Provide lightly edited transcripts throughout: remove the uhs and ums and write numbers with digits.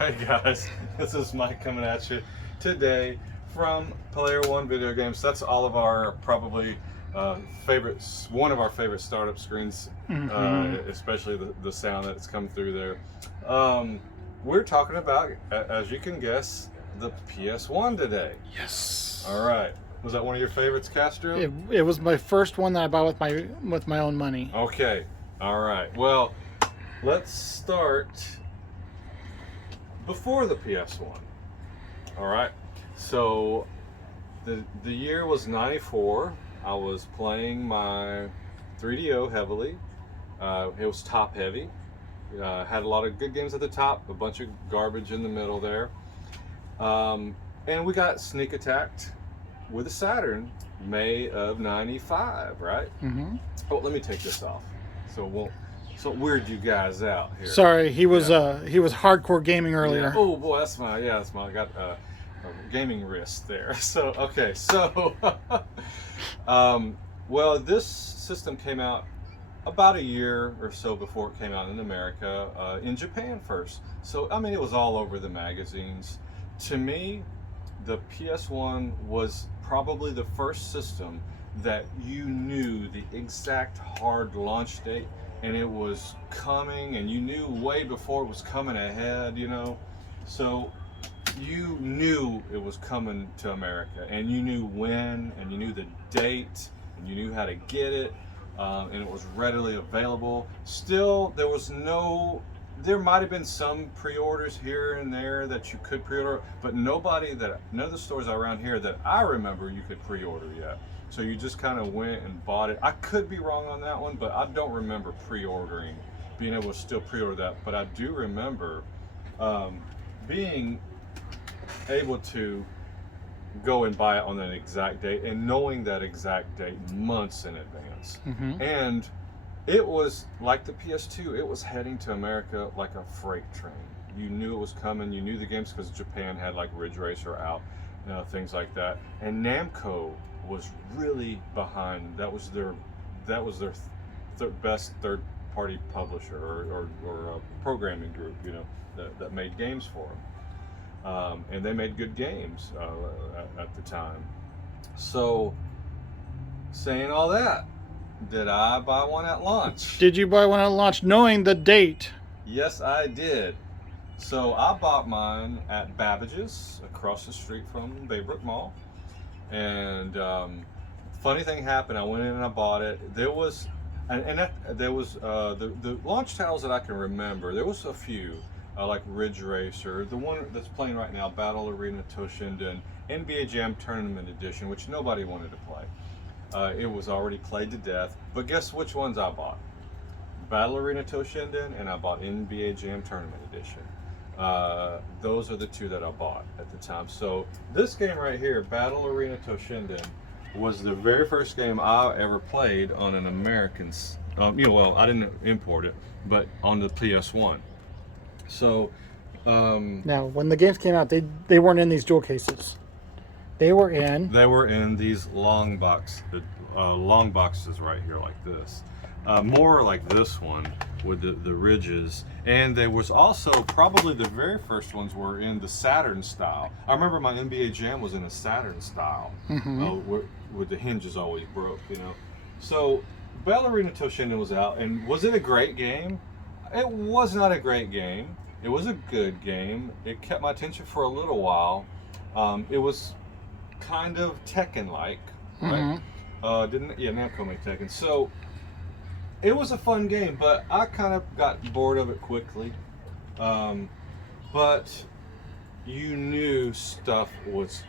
Hey guys, this is Mike coming at you today from Player One Video Games. That's all of our probably favorites, one of our favorite startup screens, especially the sound that's come through there. We're talking about, as you can guess, the PS1 today. Yes. All right. Was that one of your favorites, Castro? It was my first one that I bought with my own money. Okay. All right. Well, let's start before the PS1. All right. So the year was 94. I was playing my 3DO heavily. It was top heavy. Had a lot of good games at the top, a bunch of garbage in the middle there. And we got sneak attacked with a Saturn, May of 95, right? Mm-hmm. Oh, let me take this off. So it weird you guys out here. Sorry, he was hardcore gaming earlier. Yeah. Oh boy, that's my I got a gaming wrist there. So okay, so well, this system came out about a year or so before it came out in America, in Japan first. So I mean, it was all over the magazines. To me, the PS1 was probably the first system that you knew the exact hard launch date, and it was coming, and you knew way before it was coming ahead, you know. So you knew it was coming to America, and you knew when, and you knew the date, and you knew how to get it, and it was readily available. Still, there might have been some pre-orders here and there that you could pre-order, but none of the stores around here that I remember you could pre-order yet. So you just kind of went and bought it. I could be wrong on that one, but I don't remember pre-ordering, being able to still pre-order that. But I do remember being able to go and buy it on an exact date and knowing that exact date months in advance. Mm-hmm. And it was like the PS2, it was heading to America like a freight train. You knew it was coming, you knew the games because Japan had like Ridge Racer out, things like that. And Namco was really behind. That was their best third-party publisher or programming group, that made games for them. And they made good games at the time. So, saying all that, did I buy one at launch? Did you buy one at launch knowing the date? Yes, I did. So I bought mine at Babbage's across the street from Baybrook Mall. And funny thing happened. I went in and I bought it. There was the launch titles that I can remember. There was a few like Ridge Racer, the one that's playing right now, Battle Arena Toshinden, NBA Jam Tournament Edition, which nobody wanted to play. It was already played to death. But guess which ones I bought? Battle Arena Toshinden, and I bought NBA Jam Tournament Edition. Those are the two that I bought at the time. So this game right here, Battle Arena Toshinden, was the very first game I ever played on an American. Well, I didn't import it, but on the PS1. So Now, when the games came out, they weren't in these jewel cases. They were in these long boxes right here like this. More like this one with the ridges. And there was also probably the very first ones were in the Saturn style. I remember my NBA Jam was in a Saturn style, with the hinges always broke, So Ballerina Toshinden was out, and was it a great game? It was not a great game. It was a good game. It kept my attention for a little while. It was kind of Tekken-like, right? Namco made Tekken. So it was a fun game, but I kind of got bored of it quickly. But you knew stuff was,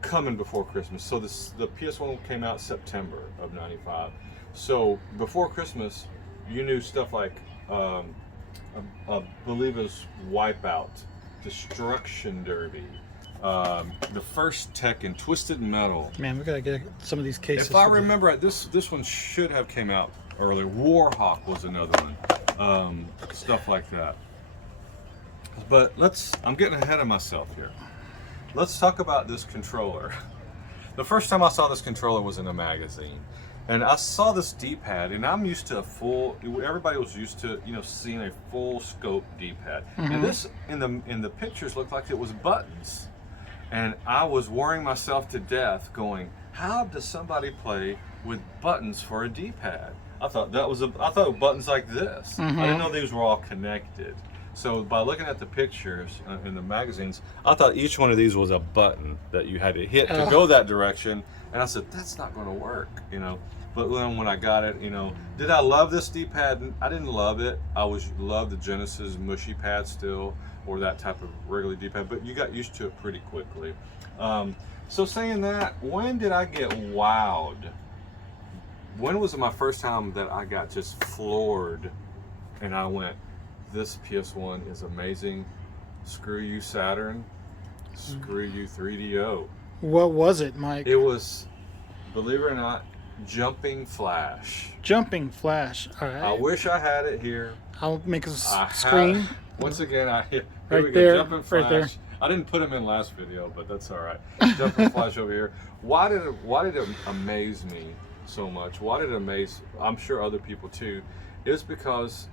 coming before Christmas. So the PS1 came out September of 95. So before Christmas, you knew stuff like, I believe it was Wipeout, Destruction Derby, the first Tekken, Twisted Metal. Man, we gotta get some of these cases. If I remember right, this one should have came out earlier. Warhawk was another one. Stuff like that. But I'm getting ahead of myself here. Let's talk about this controller. The first time I saw this controller was in a magazine. And I saw this D-pad, and I'm used to everybody was used to, seeing a full scope D-pad. And this, in the pictures, looked like it was buttons. And I was worrying myself to death going, how does somebody play with buttons for a D-pad? I thought buttons like this. I didn't know these were all connected. So by looking at the pictures in the magazines, I thought each one of these was a button that you had to hit to go that direction. And I said, that's not going to work, But then when I got it, did I love this D-pad? I didn't love it. I loved the Genesis mushy pad still, or that type of regular D-pad, but you got used to it pretty quickly. So saying that, when did I get wowed? When was my first time that I got just floored and I went, this PS1 is amazing. Screw you, Saturn. Screw you, 3DO. What was it, Mike? It was, believe it or not, Jumping Flash. Jumping Flash. All right. I wish I had it here. I'll make a screen. Once again, here right we go. there. Jumping Flash. Right there. I didn't put him in last video, but that's all right. Jumping Flash over here. Why did it amaze me so much? Why did it amaze? I'm sure other people too. It's because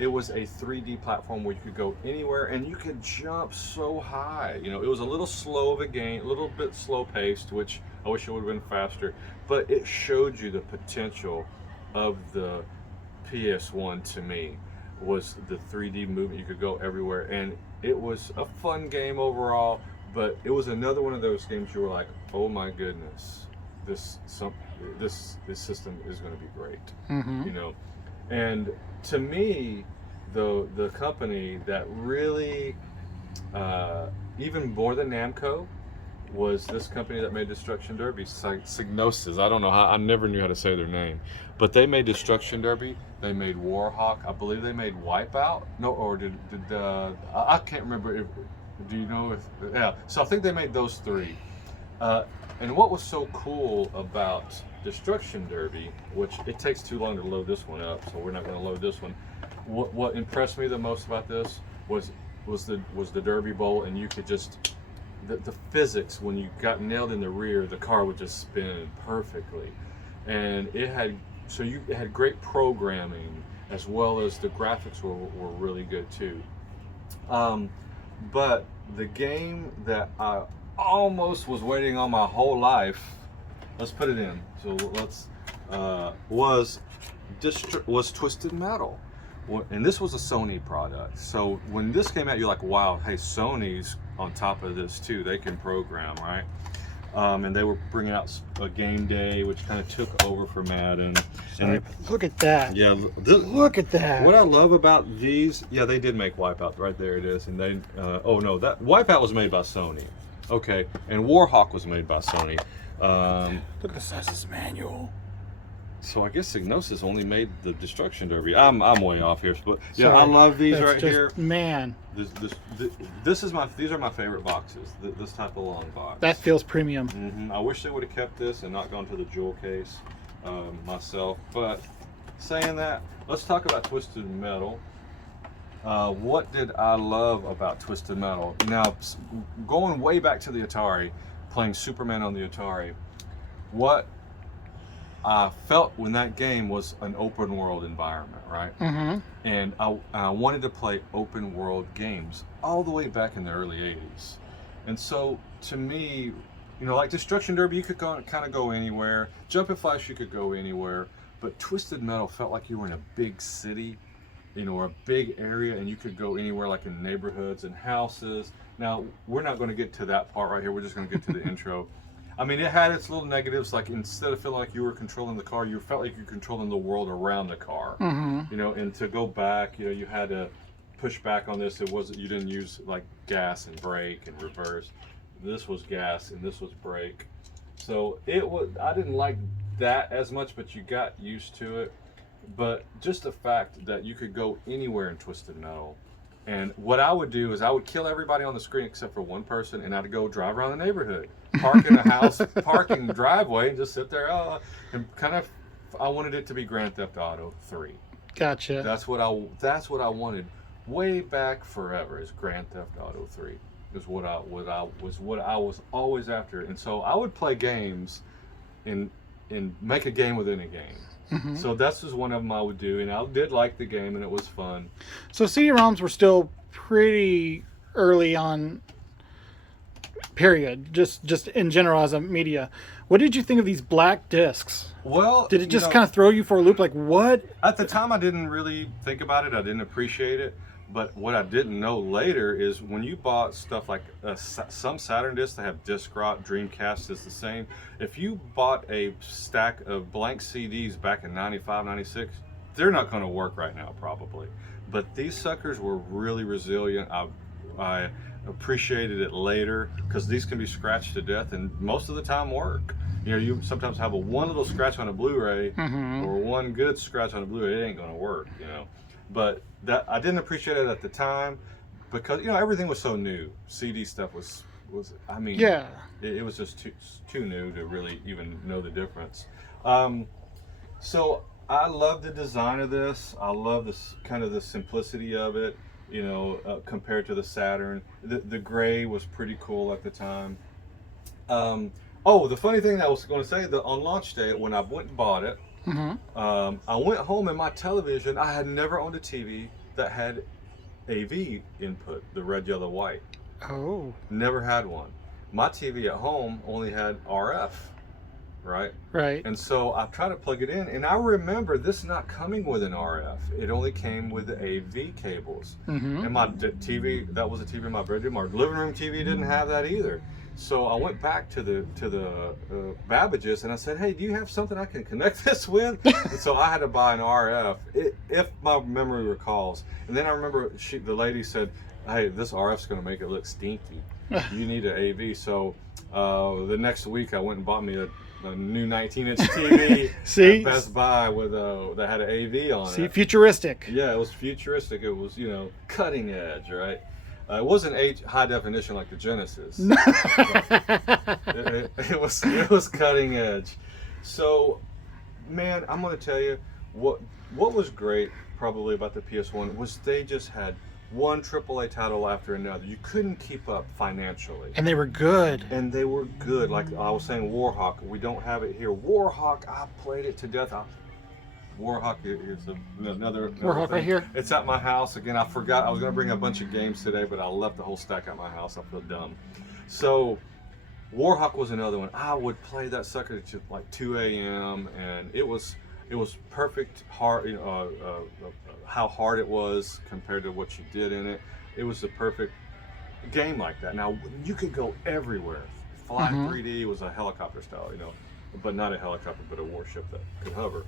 it was a 3D platform where you could go anywhere and you could jump so high. It was a little slow of a game, a little bit slow paced, which I wish it would have been faster, but it showed you the potential of the PS1 to me, was the 3D movement. You could go everywhere, and it was a fun game overall, but it was another one of those games you were like, oh my goodness, this system is going to be great. And to me, the company that really, even more than Namco, was this company that made Destruction Derby, Psygnosis. I don't know how, I never knew how to say their name, but they made Destruction Derby. They made Warhawk. I believe they made Wipeout. No, or did I can't remember. Do you know if? Yeah. So I think they made those three. And what was so cool about Destruction Derby, which it takes too long to load this one up, so we're not going to load this one. What impressed me the most about this was the Derby Bowl, and you could just the physics, when you got nailed in the rear, the car would just spin perfectly, and it had great programming, as well as the graphics were really good too. But the game that I almost was waiting on my whole life, let's put it in. So was Twisted Metal. And this was a Sony product. So when this came out, you're like, wow, hey, Sony's on top of this too. They can program, right? And they were bringing out a Game Day, which kind of took over for Madden. And look at that. Yeah, look at that. What I love about these, yeah, they did make Wipeout. Right there it is. And they, oh no, that Wipeout was made by Sony. Okay, and Warhawk was made by Sony. Look at the size of this manual. So I guess Psygnosis only made the Destruction Derby. I'm way off here, but yeah, sorry, I love these right here. Man, these are my favorite boxes. This type of long box. That feels premium. I wish they would have kept this and not gone to the jewel case myself. But saying that, let's talk about Twisted Metal. What did I love about Twisted Metal? Now, going way back to the Atari, playing Superman on the Atari, what I felt when that game was an open world environment, right? And I wanted to play open world games all the way back in the early 80s. And so to me, like Destruction Derby, you could kind of go anywhere. Jumping Flash, you could go anywhere. But Twisted Metal felt like you were in a big city, or a big area, and you could go anywhere, like in neighborhoods and houses. Now, we're not going to get to that part right here. We're just going to get to the intro. I mean, it had its little negatives, like instead of feeling like you were controlling the car, you felt like you were controlling the world around the car. And to go back, you had to push back on this. You didn't use like gas and brake and reverse. This was gas and this was brake. So I didn't like that as much, but you got used to it. But just the fact that you could go anywhere in Twisted Metal. And what I would do is I would kill everybody on the screen except for one person, and I'd go drive around the neighborhood, park in a house, parking driveway, and just sit there. And kind of, I wanted it to be Grand Theft Auto 3. Gotcha. That's what I wanted way back forever. Is Grand Theft Auto 3 is what I was always after. And so I would play games in and make a game within a game. Mm-hmm. So that's just one of them I would do, and I did like the game, and it was fun. So CD-ROMs were still pretty early on. Period. Just in general as a media. What did you think of these black discs? Well, did it just kind of throw you for a loop? Like what? At the time, I didn't really think about it. I didn't appreciate it. But what I didn't know later is when you bought stuff like some Saturn discs that have disc rot, Dreamcast is the same. If you bought a stack of blank CDs back in 95, 96, they're not going to work right now probably. But these suckers were really resilient. I appreciated it later because these can be scratched to death and most of the time work. You know, you sometimes have one little scratch on a Blu-ray or one good scratch on a Blu-ray, it ain't going to work, you know. But that I didn't appreciate it at the time because, you know, everything was so new. CD stuff was I mean, yeah, it was just too new to really even know the difference. So I love the design of this. I love this kind of the simplicity of it, you know, compared to the Saturn. The gray was pretty cool at the time. Oh, the funny thing I was going to say, on launch day when I went and bought it, I went home and my television, I had never owned a TV that had AV input, the red, yellow, white. Oh. Never had one. My TV at home only had RF, right? Right. And so I tried to plug it in, and I remember this not coming with an RF. It only came with the AV cables. And my TV, that was a TV in my bedroom. My living room TV didn't have that either. So I went back to the Babbages and I said, "Hey, do you have something I can connect this with?" And so I had to buy an RF, if my memory recalls. And then I remember the lady said, "Hey, this RF's going to make it look stinky. You need an AV." So the next week I went and bought me a new 19-inch TV at Best Buy that had an AV on it. See, futuristic. Yeah, it was futuristic. It was, you know, cutting edge, right? It wasn't high definition like the Genesis. It was cutting edge. So, man, I'm going to tell you what was great probably about the PS1 was they just had one AAA title after another. You couldn't keep up financially. And they were good. Like I was saying, Warhawk. We don't have it here. Warhawk, I played it to death. Warhawk is another Warhawk thing. right here. It's at my house. Again, I forgot. I was going to bring a bunch of games today, but I left the whole stack at my house. I feel dumb. So, Warhawk was another one. I would play that sucker to like 2 a.m. and it was perfect. Hard, you know, how hard it was compared to what you did in it. It was the perfect game like that. Now you could go everywhere. Fly 3D was a helicopter style, you know, but not a helicopter, but a warship that could hover.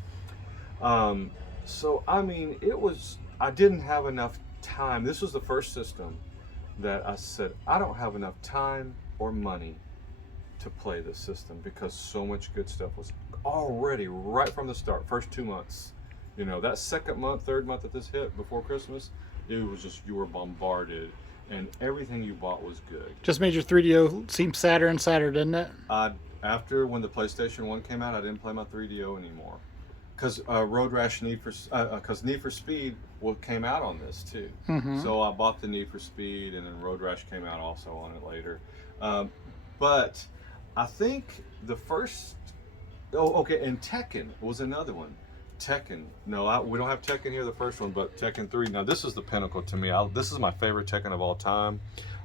So I mean, I didn't have enough time. This was the first system that I said, I don't have enough time or money to play this system because so much good stuff was already right from the start, first 2 months. You know, that second month, third month that this hit before Christmas, it was just, you were bombarded and everything you bought was good. Just made your 3DO seem sadder and sadder, didn't it? After when the PlayStation 1 came out, I didn't play my 3DO anymore. Because Road Rash Need for Speed came out on this too. So I bought the Need for Speed, and then Road Rash came out also on it later. But I think the first, and Tekken was another one. Tekken, no, we don't have Tekken here, the first one, but Tekken 3. Now this is the pinnacle to me. This is my favorite Tekken of all time.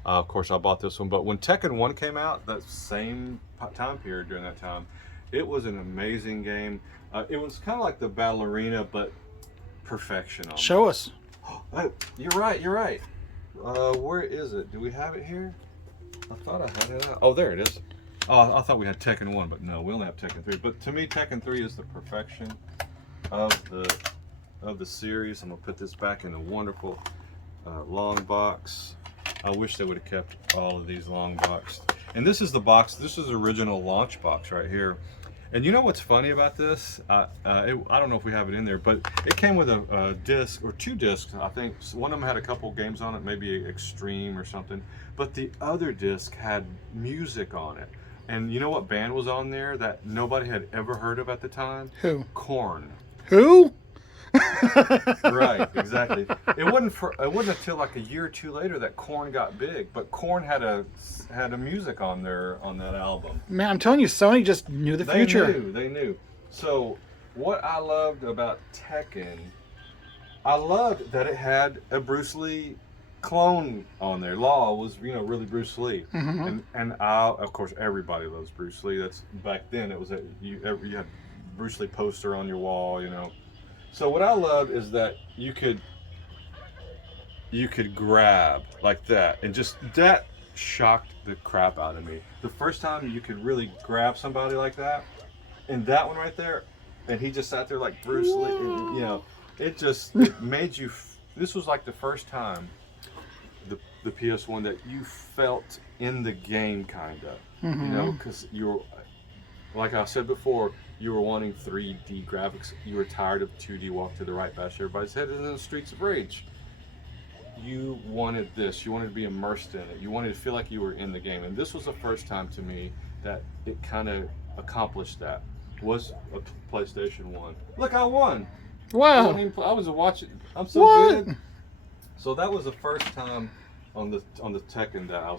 Of course, I bought this one, but when Tekken 1 came out, that same time period during that time, it was an amazing game. It was kind of like the Battle Arena, but perfection. Almost. Show us. Oh, you're right. Where is it? Do we have it here? I thought I had it out. Oh, there it is. Oh, I thought we had Tekken 1, but no, we only have Tekken 3. But to me, Tekken 3 is the perfection of the series. I'm gonna put this back in a wonderful long box. I wish they would have kept all of these long boxes. And this is the box. This is the original launch box right here. And you know what's funny about this? I don't know if we have it in there, but it came with a disc or 2 discs. I think one of them had a couple games on it, maybe Extreme or something. But the other disc had music on it. And you know what band was on there that nobody had ever heard of at the time? Who? Korn. Who? Right, exactly. It wasn't until like a year or two later that Korn got big, but Korn had a music on that album. Man, I'm telling you, Sony just knew the future. They knew. So what I loved about Tekken, I loved that it had a Bruce Lee clone on there. Law was, really Bruce Lee, and of course everybody loves Bruce Lee. That's back then. It was you had Bruce Lee poster on your wall, So what I loved is that you could grab like that, and just that shocked the crap out of me. The first time you could really grab somebody like that, and that one right there, and he just sat there like Bruce Lee, and, it made you. This was like the first time the PS1 that you felt in the game, kind of, because like I said before, you were wanting 3D graphics. You were tired of 2D walk to the right, bash everybody's head in the Streets of Rage. You wanted this. You wanted to be immersed in it. You wanted to feel like you were in the game. And this was the first time to me that it kind of accomplished that. Was a PlayStation 1. Look, I won. Wow. I was watching. I'm so good. So that was the first time on the Tekken that I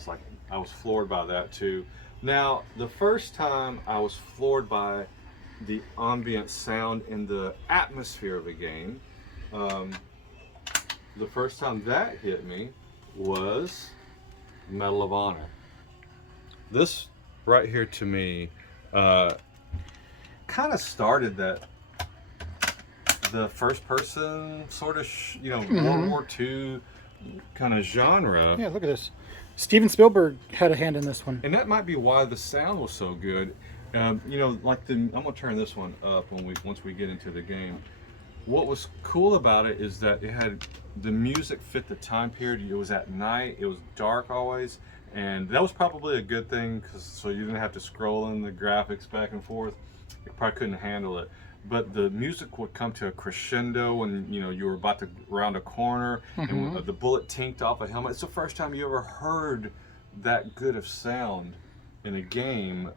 was floored by that too. Now, the first time I was floored by the ambient sound and the atmosphere of a game, the first time that hit me was Medal of Honor. This right here to me kind of started the first person sort of, World War II kind of genre. Yeah, look at this. Steven Spielberg had a hand in this one. And that might be why the sound was so good. I'm gonna turn this one up once we get into the game. What was cool about it is that it had the music fit the time period. It was at night. It was dark always, and that was probably a good thing so you didn't have to scroll in the graphics back and forth. You probably couldn't handle it. But the music would come to a crescendo when you were about to round a corner, and the bullet tinked off a helmet. It's the first time you ever heard that good of sound in a game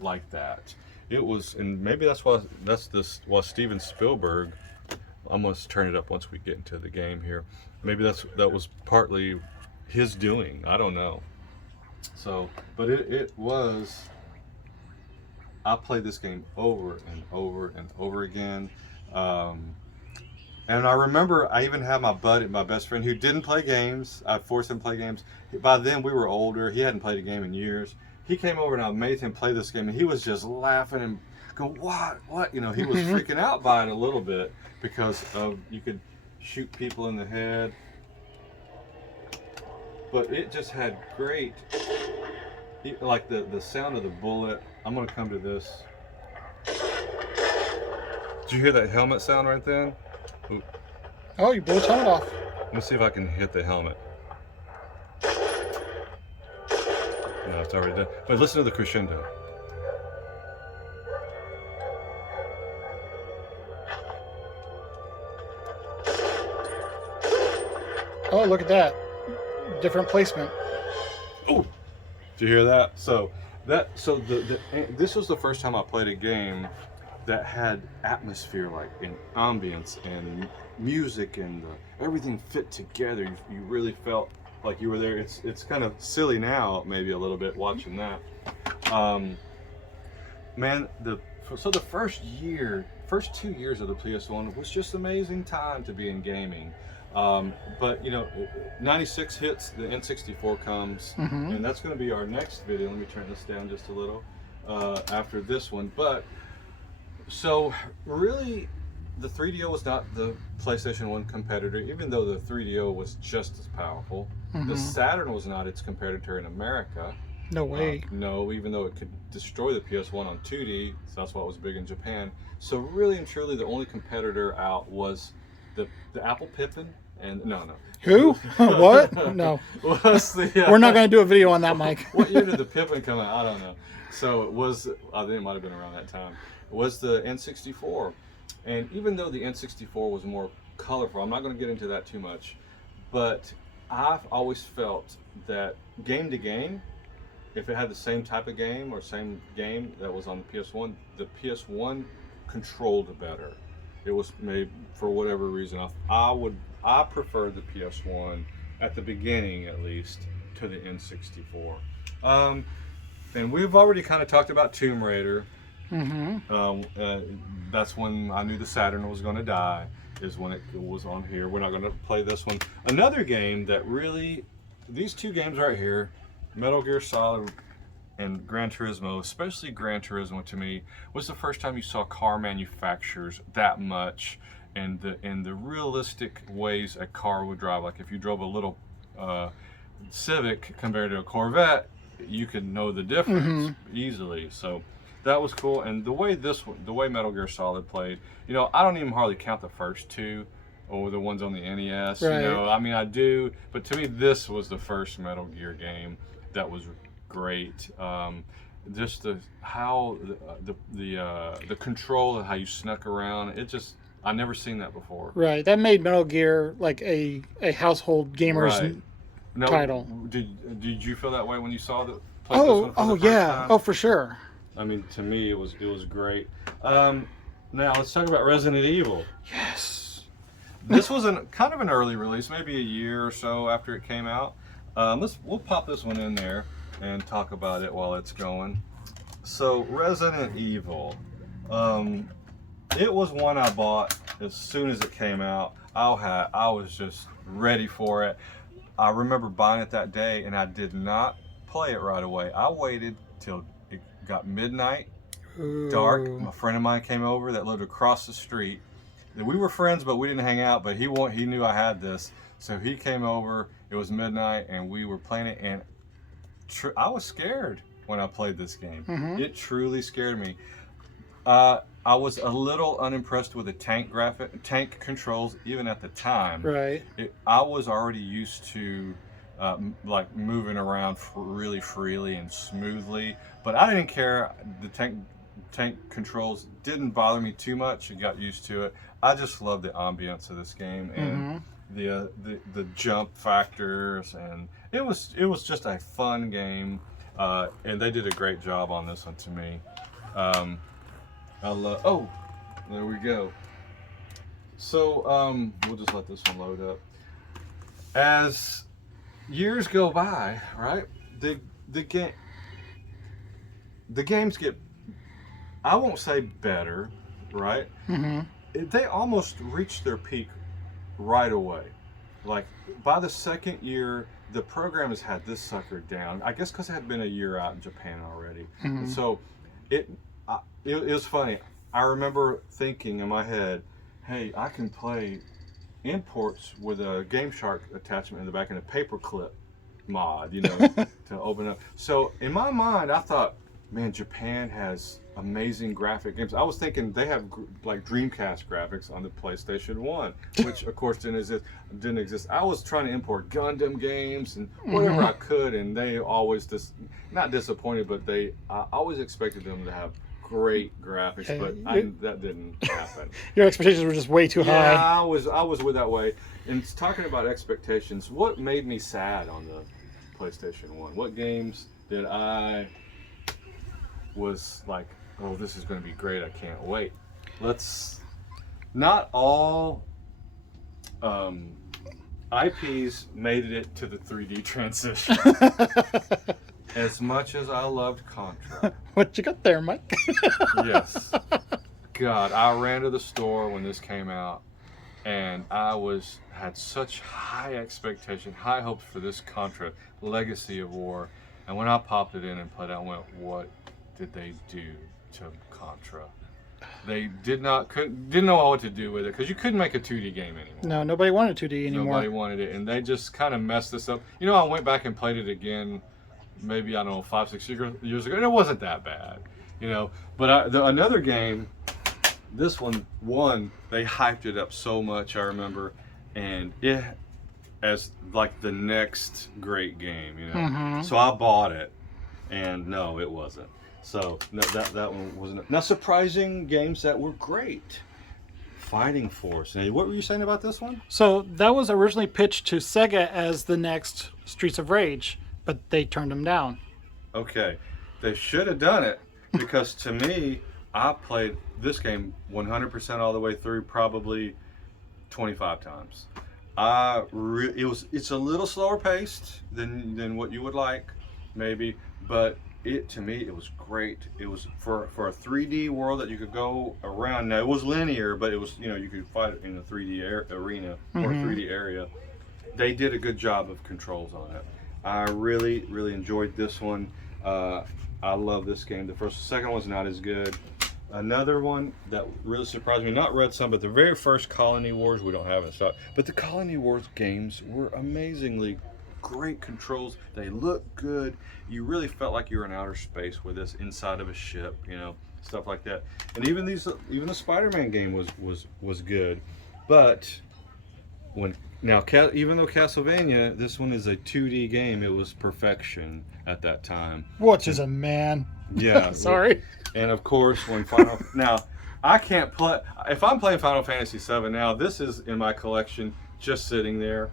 like that. It was, and maybe that's why Steven Spielberg. I'm gonna turn it up once we get into the game here. Maybe that was partly his doing. I don't know. So, but it was. I played this game over and over and over again. And I remember I even had my best friend who didn't play games. I forced him to play games. By then we were older. He hadn't played a game in years. He came over and I made him play this game, and he was just laughing and going, what? He was freaking out by it a little bit because you could shoot people in the head. But it just had great, like the sound of the bullet. I'm gonna come to this. Did you hear that helmet sound right then? Ooh. Oh, you blew his helmet off. Let me see if I can hit the helmet. No, it's already done. But listen to the crescendo. Oh, look at that. Different placement. Oh, did you hear that? This was the first time I played a game that had atmosphere, like in ambience and music, and everything fit together. You really felt like you were there. It's kind of silly now, maybe a little bit watching that. The first 2 years of the PS1 was just amazing time to be in gaming. But 96 hits, the N64 comes, and that's going to be our next video. Let me turn this down just a little after this one. But so really, the 3DO was not the PlayStation 1 competitor, even though the 3DO was just as powerful. The Saturn was not its competitor in America. No way. No, even though it could destroy the PS1 on 2D, so that's why it was big in Japan. So really and truly, the only competitor out was the Apple Pippin, and no. Who? What? No. We're not going to do a video on that, Mike. What year did the Pippin come out? I don't know. So it was, I think it might have been around that time. It was the N64. And even though the N64 was more colorful, I'm not going to get into that too much, but I've always felt that game to game, if it had the same type of game or same game that was on the PS1 controlled better. it was made for whatever reason. I preferred the PS1 at the beginning, at least, to the N64. And we've already kind of talked about Tomb Raider. That's when I knew the Saturn was going to die, is when it was on here. We're not going to play this one. Another game that really, these two games right here, Metal Gear Solid and Gran Turismo, especially Gran Turismo to me, was the first time you saw car manufacturers that much and the realistic ways a car would drive. Like if you drove a little Civic compared to a Corvette, you could know the difference easily. So that was cool. And the way Metal Gear Solid played, you know, I don't even hardly count the first two or the ones on the NES. Right. You know, I mean, I do, but to me, this was the first Metal Gear game that was great. Just the control and how you snuck around. It just, I never seen that before. Right. That made Metal Gear like a household gamer's title. Did you feel that way when you saw the? Oh yeah. Time? Oh, for sure. I mean, to me, it was great. Now let's talk about Resident Evil. Yes. This was kind of an early release, maybe a year or so after it came out. We'll pop this one in there and talk about it while it's going. So Resident Evil, it was one I bought as soon as it came out. I was just ready for it. I remember buying it that day, and I did not play it right away. I waited till it got midnight, dark. A friend of mine came over that lived across the street. We were friends, but we didn't hang out. But he knew I had this, so he came over. It was midnight, and we were playing it. And I was scared when I played this game. It truly scared me. I was a little unimpressed with the tank controls, even at the time. Right. I was already used to like moving around really freely and smoothly, but I didn't care. The tank controls didn't bother me too much. I got used to it. I just love the ambience of this game and the jump factors, and it was just a fun game, and they did a great job on this one to me. Oh, there we go. So we'll just let this one load up. As years go by, right? The games get, I won't say better, right? They almost reach their peak right away. Like by the second year, the program has had this sucker down. I guess because it had been a year out in Japan already. And so it was funny. I remember thinking in my head, hey, I can play imports with a Game Shark attachment in the back and a paperclip mod, you know, to open up. So in my mind, I thought, man, Japan has amazing graphic games. I was thinking they have like Dreamcast graphics on the PlayStation 1, which of course didn't exist. I was trying to import Gundam games and whatever I could, and they always not disappointed, but I always expected them to have great graphics, but that didn't happen. Your expectations were just way too high. Yeah, I was with that way. And talking about expectations, what made me sad on the PlayStation 1? What games did I was like, oh, this is going to be great, I can't wait. Not all IPs made it to the 3D transition. As much as I loved Contra. What you got there, Mike? Yes. God, I ran to the store when this came out, and I had such high expectation, high hopes for this Contra Legacy of War. And when I popped it in and played it, I went, what did they do to Contra? They didn't know what to do with it, because you couldn't make a 2D game anymore. No, nobody wanted 2D anymore. Nobody wanted it, and they just kind of messed this up. You know, I went back and played it again, maybe, I don't know, 5-6 years ago, and it wasn't that bad, you know. But another game, this one, they hyped it up so much, I remember, and it as like the next great game, you know. So I bought it, and no, it wasn't. So no, that one wasn't. Now, surprising games that were great. Fighting Force. Now, what were you saying about this one? So that was originally pitched to Sega as the next Streets of Rage, but they turned them down. Okay, they should have done it, because to me, I played this game 100% all the way through, probably 25 times. It's a little slower paced than what you would like, maybe, but to me it was great. It was for a 3D world that you could go around. Now it was linear, but it was, you know, you could fight in a 3D arena or 3D area. They did a good job of controls on it. I really enjoyed this one. I love this game. The second one's not as good. Another one that really surprised me, not Red Sun, but the very first Colony Wars, we don't have it stock, but the Colony Wars games were amazingly great controls. They look good. You really felt like you were in outer space with this, inside of a ship, you know, stuff like that. And even the Spider-Man game was good. But even though Castlevania, this one is a 2D game, it was perfection at that time. Which is a man. Yeah. Sorry. And of course, now I can't play, if I'm playing Final Fantasy VII now, this is in my collection, just sitting there,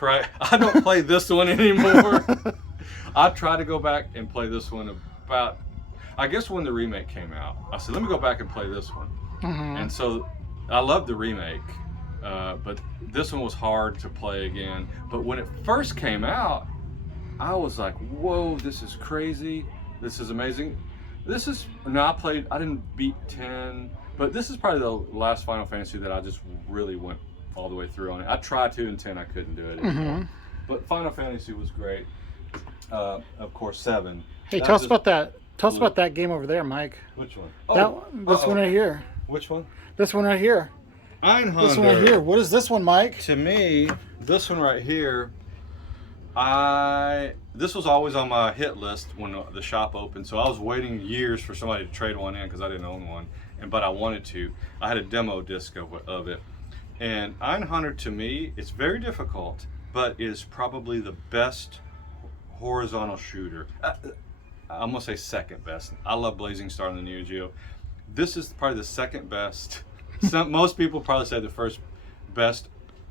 right? I don't play this one anymore. I tried to go back and play this one about, I guess when the remake came out, I said, let me go back and play this one. And so I love the remake, but this one was hard to play again. But when it first came out, I was like, whoa, this is crazy. This is amazing. I didn't beat 10, but this is probably the last Final Fantasy that I just really went all the way through on it. I tried to in 10, I couldn't do it anymore. But Final Fantasy was great. Of course, 7. Hey, tell us about that. Tell us about that game over there, Mike. Which one? This one right here. Which one? This one right here. Einhander. This one right here. What is this one, Mike? To me, this one right here, this was always on my hit list when the shop opened, so I was waiting years for somebody to trade one in because I didn't own one, but I wanted to. I had a demo disc of it. And Einhander, to me, it's very difficult, but is probably the best horizontal shooter. I'm gonna say second best. I love Blazing Star on the Neo Geo. This is probably the second best. Most people probably say the first best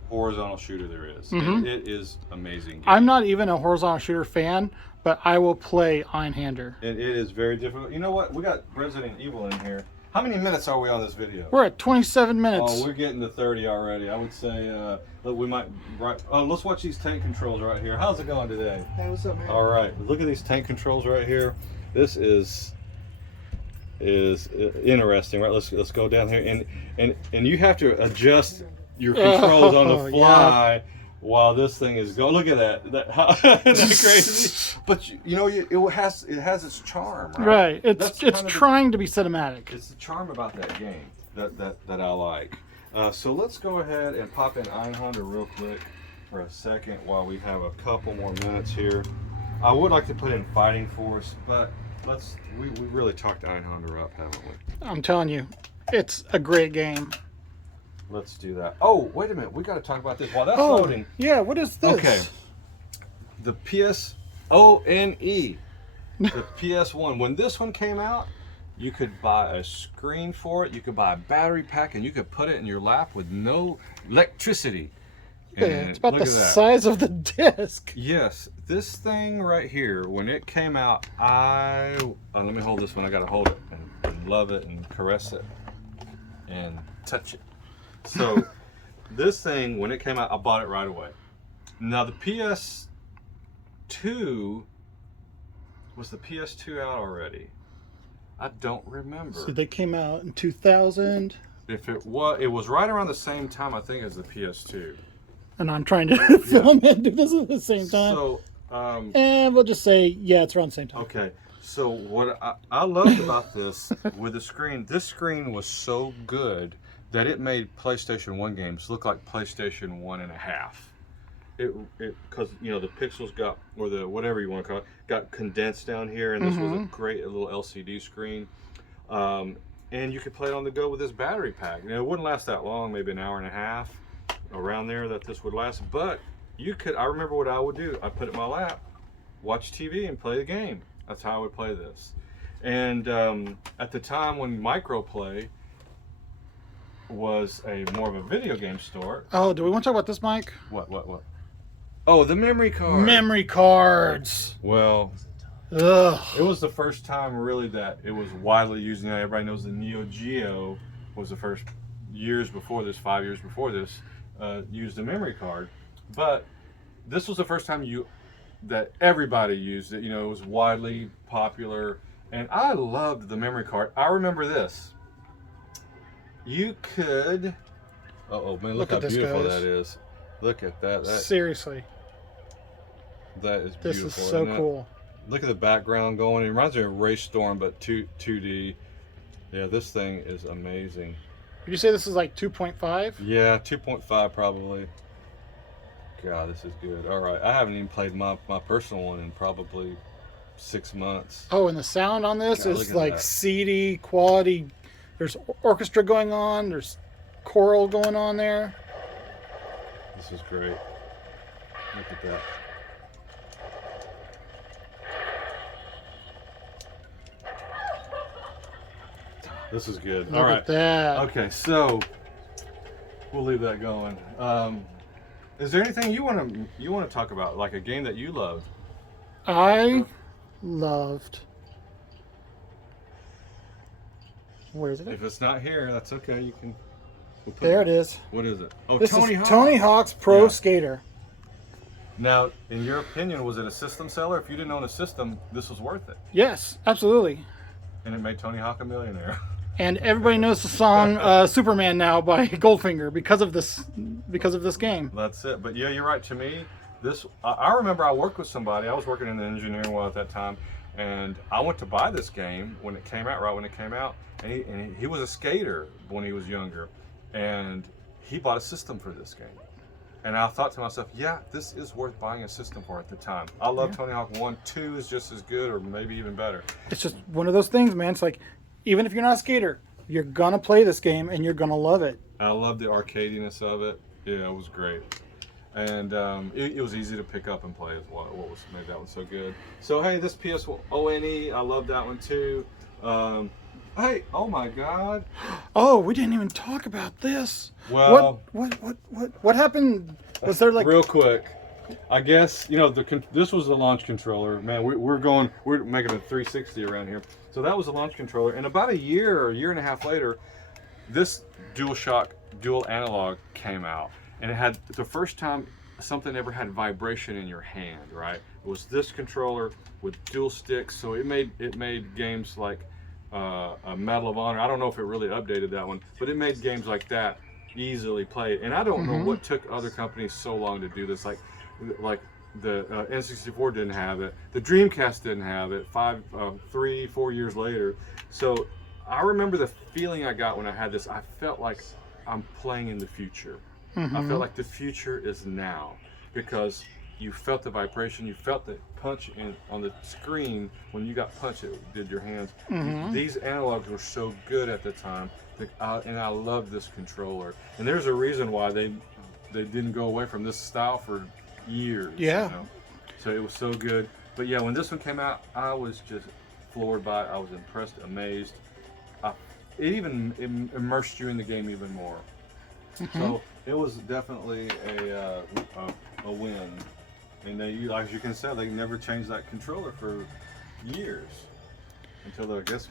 horizontal shooter there is. It is amazing game. I'm not even a horizontal shooter fan, but I will play Einhander. It is very difficult. You know what? We got Resident Evil in here. How many minutes are we on this video? We're at 27 minutes. Oh, we're getting to 30 already. I would say we might. Let's watch these tank controls right here. How's it going today? Hey, what's up, man? All right. Look at these tank controls right here. This is interesting, right? Let's go down here, and you have to adjust your controls on the fly while this thing is going. Look at that. Isn't that crazy? But you know, it has its charm, right? Right. It's trying to be cinematic. It's the charm about that game that I like. So let's go ahead and pop in Einhander real quick for a second while we have a couple more minutes here. I would like to put in Fighting Force, but we really talked Einhander up, haven't we? I'm telling you, it's a great game. Let's do that. Oh, wait a minute. We got to talk about this while that's loading. Yeah, what is this? Okay. The PSONE. The PS1. When this one came out, you could buy a screen for it. You could buy a battery pack, and you could put it in your lap with no electricity. Yeah, it's about the size of the disc. Yes. This thing right here, when it came out, let me hold this one. I got to hold it and love it and caress it and touch it. So this thing, when it came out, I bought it right away. Now the PS2, was the PS2 out already? I don't remember. So they came out in 2000. If it was right around the same time, I think, as the PS2. And I'm trying to film and do this at the same time. So, and we'll just say, yeah, it's around the same time. Okay. So what I loved about this with the screen, this screen was so good that it made PlayStation 1 games look like PlayStation 1.5. Because you know the pixels got, or the whatever you want to call it, got condensed down here, and this was a great little LCD screen, and you could play it on the go with this battery pack. You know, it wouldn't last that long, maybe an hour and a half, around there that this would last. But you could. I remember what I would do. I'd put it in my lap, watch TV, and play the game. That's how I would play this. And at the time when Microplay was more of a video game store. Oh, do we want to talk about this, Mike? What? Oh, the memory card. Memory cards. Well, Ugh. It was the first time really that it was widely used. You know, everybody knows the Neo Geo was the first 5 years before this, used a memory card. But this was the first time that everybody used it. You know, it was widely popular, and I loved the memory card. I remember this. You could. Oh man, look how beautiful that is. Look at that. Seriously. That is beautiful. This is so cool. Look at the background going. It reminds me of Race Storm, but 2D. Yeah, this thing is amazing. Did you say this is like 2.5? Yeah, 2.5 probably. God, this is good. All right, I haven't even played my personal one in probably 6 months. Oh, and the sound on this is like CD quality. There's orchestra going on. There's choral going on there. This is great. Look at that. This is good. Look at that. Okay, so we'll leave that going. Is there anything you want to talk about, like a game that you loved? I loved. Where is it? If it's not here, that's okay. You can. There it is. What is it? Oh, this is Tony Hawk's Pro Skater. Now, in your opinion, was it a system seller? If you didn't own a system, this was worth it. Yes, absolutely. And it made Tony Hawk a millionaire. And everybody knows the song "Superman" now by Goldfinger because of this game. That's it. But yeah, you're right. To me, I remember I worked with somebody. I was working in the engineering world at that time, and I went to buy this game when it came out. Right when it came out, and he was a skater when he was younger, and he bought a system for this game. And I thought to myself, yeah, this is worth buying a system for at the time. I love Tony Hawk 1. 2 is just as good or maybe even better. It's just one of those things, man. It's like, even if you're not a skater, you're going to play this game and you're going to love it. I love the arcadiness of it. Yeah, it was great. And it was easy to pick up and play as well. What made that one so good. So, hey, this PS1, I love that one too. Hey, oh my God. Oh, we didn't even talk about this. Well, what happened? Was there like real quick? I guess this was the launch controller. Man, we're making a 360 around here. So that was the launch controller, and about a year and a half later, this DualShock dual analog came out, and it had the first time something ever had vibration in your hand. Right? It was this controller with dual sticks, so it made games like a Medal of Honor. I don't know if it really updated that one, but it made games like that easily play. And I don't know what took other companies so long to do this. Like the N64 didn't have it. The Dreamcast didn't have it. 3, 4 years later. So I remember the feeling I got when I had this. I felt like I'm playing in the future. I felt like the future is now, because you felt the vibration, you felt the punch on the screen. When you got punched, it did your hands. These analogs were so good at the time, and I love this controller. And there's a reason why they didn't go away from this style for years. Yeah. So it was so good. But yeah, when this one came out, I was just floored by it. I was impressed, amazed. It even immersed you in the game even more. So it was definitely a win. And as you can see, they never changed that controller for years, until I guess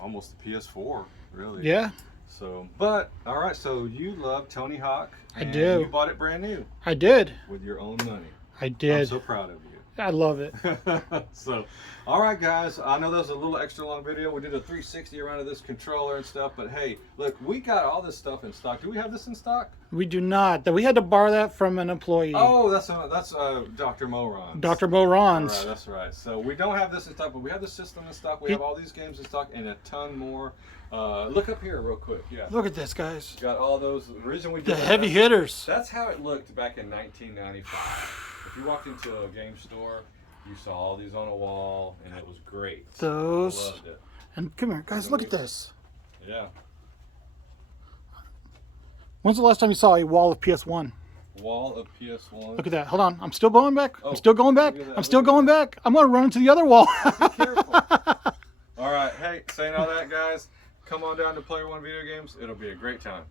almost the PS4, really. Yeah. So, but all right. So you love Tony Hawk. I do. You bought it brand new. I did. With your own money. I did. I'm so proud of you. I love it. So, all right, guys. I know that was a little extra long video. We did a 360 around of this controller and stuff. But hey, look, we got all this stuff in stock. Do we have this in stock? We do not. We had to borrow that from an employee. Oh, that's Dr. Moron. Dr. Moron's. All right, that's right. So we don't have this in stock, but we have the system in stock. We have all these games in stock and a ton more. Look up here real quick. Yeah. Look at this, guys. Got all those. The reason we did the heavy hitters. That's how it looked back in 1995. If you walked into a game store, you saw all these on a wall, and it was great. Those. I loved it. And come here, guys. Look at this. Yeah. When's the last time you saw a wall of PS1? Wall of PS1. Look at that. Hold on. I'm still going back. I'm still going back. I'm still going back. I'm going to run into the other wall. Be careful. All right. Hey, saying all that, guys, come on down to Player One Video Games. It'll be a great time.